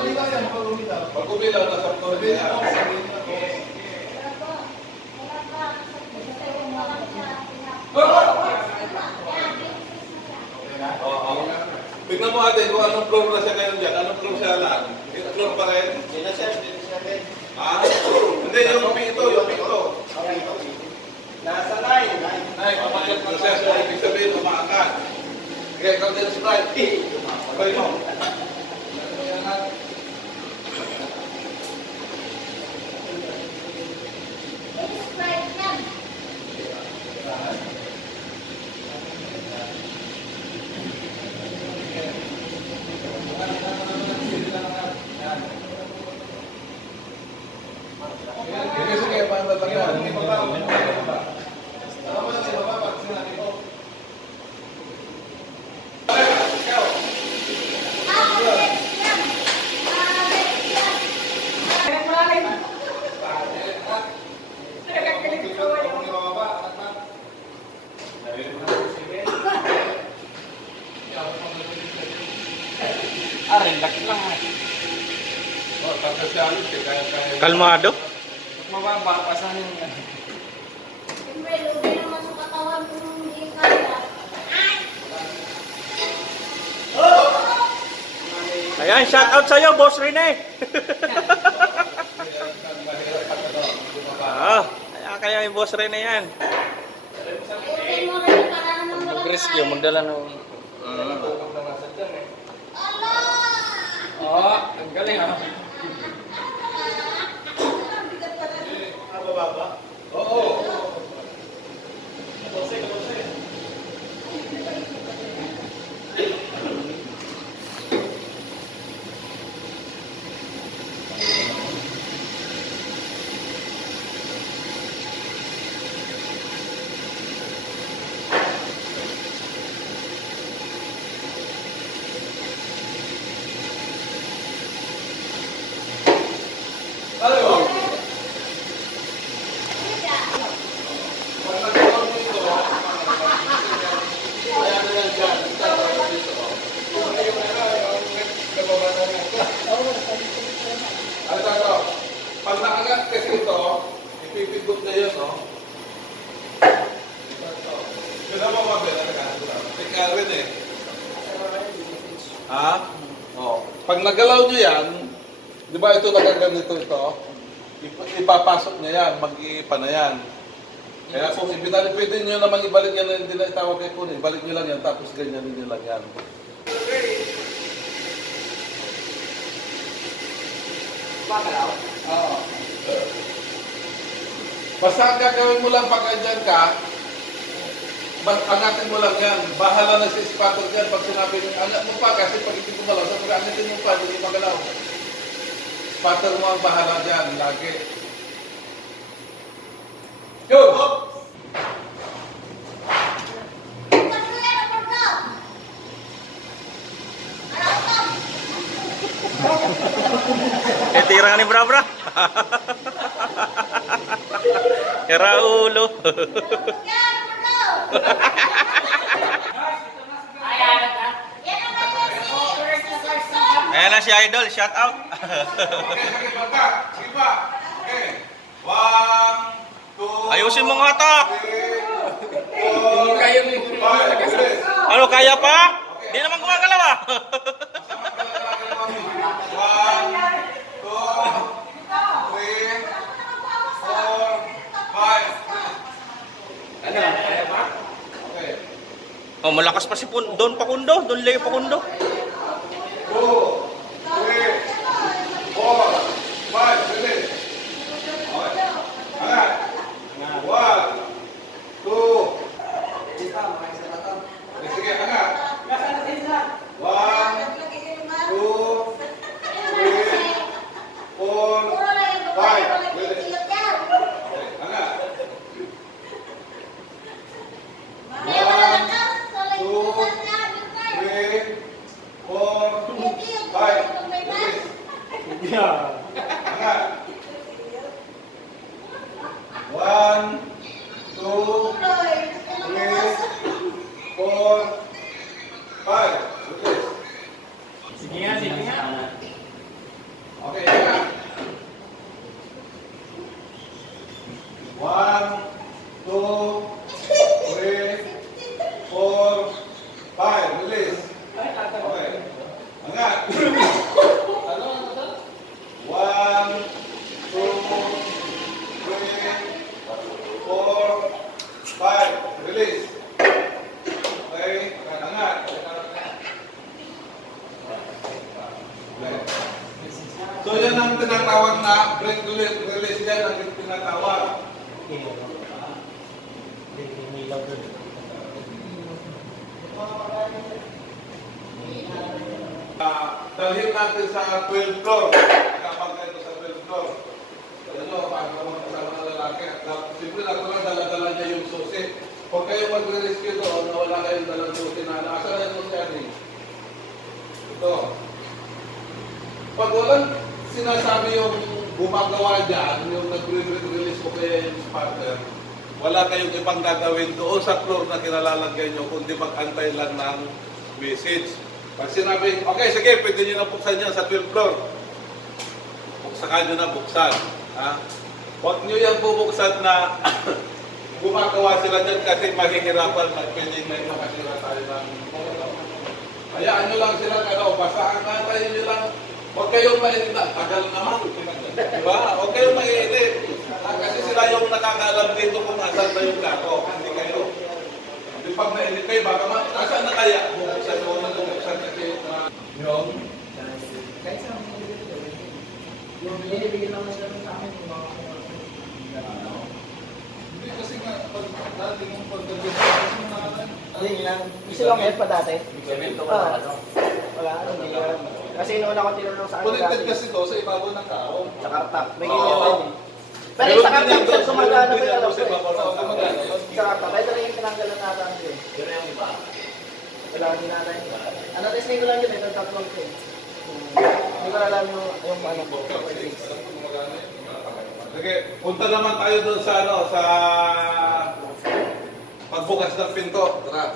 Pag umilaw, nasa floor niya. Tignan mo ate kung anong floor na siya ngayon dyan. Anong floor siya lang? Ito floor pa rin? Ah? Hindi, yung pinto, yung pinto. Nasa 9. Nay, pamayag na siya. So, ibig sabihin, umaangat. Kaya ikaw din Sprite. Sabay mo. Sige, sige, paano tatanggal? Relax lang. Oh, tapos siya alis, kaya. Kalmado. Mababa pa sa amin. Siyempre, lugi naman sa katawan kung hindi kaya. Ayan, shout out sa'yo, Boss Rene. Kaya yung Boss Rene yan. Ayusin mo rin para naman walang Mag-rescue, magdala ng... Oo, ang galing ah. Oo. Pag nakagat kasi ito, ipipindot na yun, no? Kaya mo mabela na ka. Tika rin eh. Ha? Oh. Pag nagalaw nyo yan, di ba ito nagaganito ito? Ipapasok niya yan, mag-iipa na yan. Kaya kung ibinalik, pwede nyo naman ibalik yan na hindi na itawag kay Kunin. Ibalik nyo lang yan, tapos ganyan nyo lang yan. Pagalaw? Oo. Basta ang gagawin mo lang pag andyan ka, angatin mo lang yan. Bahala na si spatter dyan pag sinabi nyo, angat mo pa kasi pag hindi gumalaw, sabi ko, angatin mo pa, hindi magalaw. Spatter mo ang bahala dyan, lagi. Go! Tira ni Bra-Bra. Kira ulo. Ayan na si Idol, shout out. Okay, sige, bangka. Sige pa. Okay. 1, 2, Ayusin mo nga to. 3, 4, 5, 6. Ano, kaya pa? Di naman gumagalaw ah. 1, 2, 3, 4, 5. Ano? Kaya ba? Okay. Oh, malakas pa si Don Pakundo, Don Leo Pakundo. 2, 3, 4, 5, 6. Okay. Angat. 1, 2. Sige, angat. 1, 2, 3, 4, 5. Angat. 1, 2, 3, 4, 5. Release. Okay, angat. So yan ang tinatawag na brake release yan ang tinatawag. Dalhin natin sa 12th floor. Kapag kayo sa 12th floor. Alam nyo, paano naman kasama ng lalaki. Siyempre, natural, dala-dala niya yung susi. Huwag kayo mag-rescue doon na wala kayong dalang susi na nasa na yung susi. Ito. Pag walang sinasabi yung gumagawa dyan, yung nag-release ko kaya yung spotter, wala kayong ibang gagawin doon sa floor na kinalalagay nyo, kundi mag-antay lang ng message. Pag sinabi, okay, sige, pwede nyo na buksan yan sa 12th floor. Buksan nyo na buksan. Ha? Huwag nyo yan bubuksan na gumagawa sila dyan kasi mahihirapan na pwede na yung makasira tayo ng hayaan nyo lang sila, basta ang nantayin nyo lang. Huwag kayong mainit na, tagal naman. Diba? Huwag kayong mainit. Kasi sila yung nakakaalam dito kung asan na yung gato. Hindi kayo. Di pag nainit kayo, baka asan na kaya? Buksan mo na buksan kasi Yung binibigyan naman sila sa amin yung mga hindi kasi nga, pag dati mong pagdating kasi Hindi lang. Gusto lang ngayon pa dati? Wala. Hindi lang. Kasi noon ako tinulong sa ano connected dati. kasi to sa ibabaw ng kaong. Sa kartak. May ganyan din eh. Pero yung sa kartak, sir, sumagana pa yung alam ko eh. Sa kartak. Ito na yung tinanggalan natin eh. Yun na yung iba. Wala, hindi natin. Ano, testing ko lang yun eh. Ito tatlong ko eh. Hindi ko alam yung ano ko. Sige, punta naman tayo doon sa ano, sa pagbukas ng pinto. Tara.